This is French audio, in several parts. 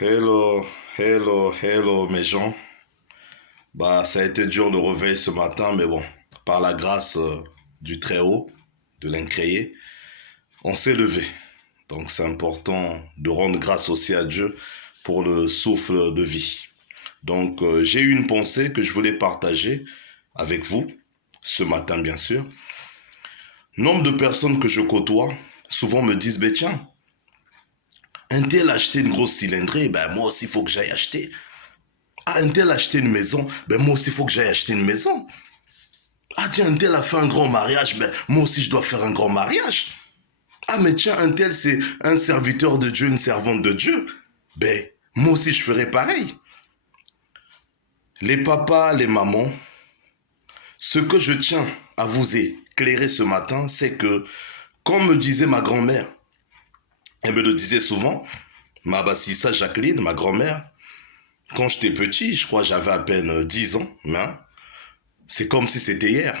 Hello, hello mes gens. Ça a été dur le réveil ce matin, mais bon, par la grâce du Très-Haut, de l'Incréé, on s'est levé. Donc c'est important de rendre grâce aussi à Dieu pour le souffle de vie. Donc j'ai eu une pensée que je voulais partager avec vous, ce matin bien sûr. Nombre de personnes que je côtoie souvent me disent, tiens, un tel a acheté une grosse cylindrée, moi aussi il faut que j'aille acheter. Ah, un tel a acheté une maison, moi aussi il faut que j'aille acheter une maison. Ah tiens, un tel a fait un grand mariage, moi aussi je dois faire un grand mariage. Ah mais tiens, un tel c'est un serviteur de Dieu, une servante de Dieu. Moi aussi je ferai pareil. Les papas, les mamans, ce que je tiens à vous éclairer ce matin, c'est que, comme me disait ma grand-mère, elle me le disait souvent, ma bassissa Jacqueline, ma grand-mère, quand j'étais petit, je crois que j'avais à peine 10 ans, c'est comme si c'était hier.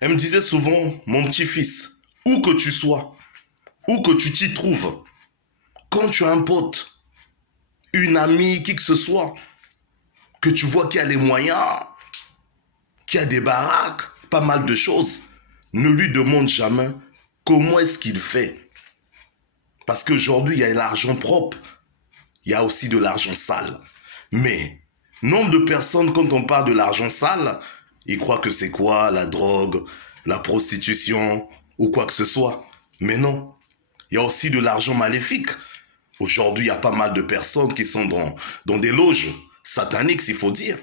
Elle me disait souvent, mon petit-fils, où que tu sois, où que tu t'y trouves, quand tu as un pote, une amie, qui que ce soit, que tu vois qu'il a les moyens, qu'il y a des baraques, pas mal de choses, ne lui demande jamais comment est-ce qu'il fait. Parce qu'aujourd'hui, il y a l'argent propre, il y a aussi de l'argent sale. Mais, nombre de personnes, quand on parle de l'argent sale, ils croient que c'est quoi? La drogue, la prostitution, ou quoi que ce soit. Mais non, il y a aussi de l'argent maléfique. Aujourd'hui, il y a pas mal de personnes qui sont dans des loges sataniques, s'il faut dire.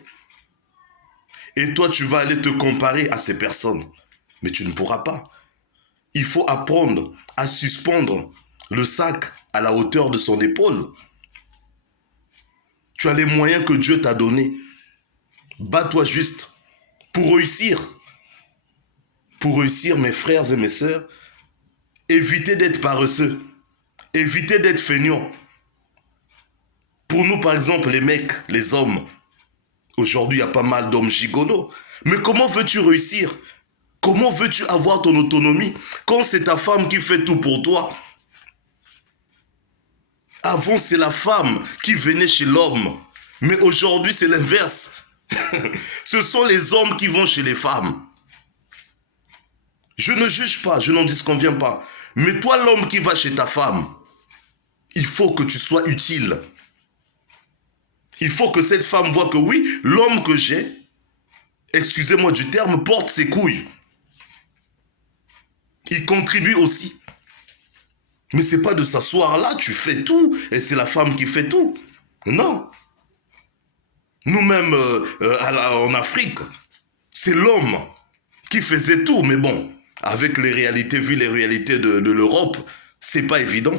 Et toi, tu vas aller te comparer à ces personnes. Mais tu ne pourras pas. Il faut apprendre à suspendre le sac à la hauteur de son épaule. Tu as les moyens que Dieu t'a donnés. Bats-toi juste pour réussir. Pour réussir, mes frères et mes sœurs, évitez d'être paresseux. Évitez d'être feignants. Pour nous, par exemple, les mecs, les hommes, aujourd'hui, il y a pas mal d'hommes gigolos. Mais comment veux-tu réussir? Comment veux-tu avoir ton autonomie quand c'est ta femme qui fait tout pour toi? Avant, c'est la femme qui venait chez l'homme. Mais aujourd'hui, c'est l'inverse. Ce sont les hommes qui vont chez les femmes. Je ne juge pas, je n'en disconviens pas. Mais toi, l'homme qui va chez ta femme, il faut que tu sois utile. Il faut que cette femme voit que oui, l'homme que j'ai, excusez-moi du terme, porte ses couilles. Il contribue aussi. Mais c'est pas de s'asseoir là, tu fais tout, et c'est la femme qui fait tout. Non. Nous-mêmes, en Afrique, c'est l'homme qui faisait tout. Mais bon, avec les réalités, vu les réalités de l'Europe, c'est pas évident.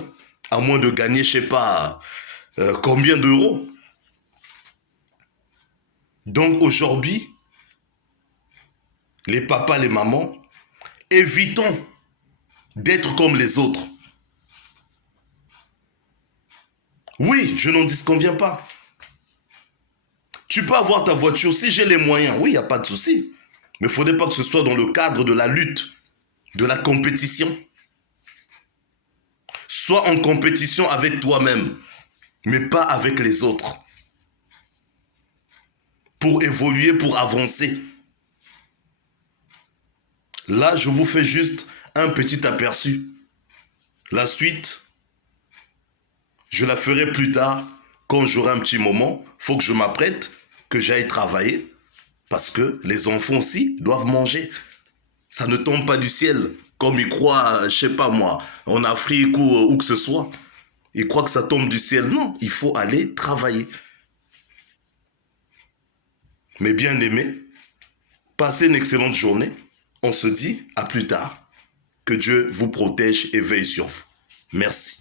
À moins de gagner, je sais pas, combien d'euros. Donc aujourd'hui, les papas, les mamans, évitons d'être comme les autres. Oui, je n'en disconviens pas. Tu peux avoir ta voiture, si j'ai les moyens, oui, il n'y a pas de souci. Mais il ne faudrait pas que ce soit dans le cadre de la lutte, de la compétition. Sois en compétition avec toi-même, mais pas avec les autres. Pour évoluer, pour avancer. Là, je vous fais juste un petit aperçu. La suite, je la ferai plus tard, quand j'aurai un petit moment. Il faut que je m'apprête, que j'aille travailler, parce que les enfants aussi doivent manger. Ça ne tombe pas du ciel, comme ils croient, je sais pas moi, en Afrique ou où que ce soit. Ils croient que ça tombe du ciel. Non, il faut aller travailler. Mes bien-aimés, passez une excellente journée. On se dit à plus tard. Que Dieu vous protège et veille sur vous. Merci.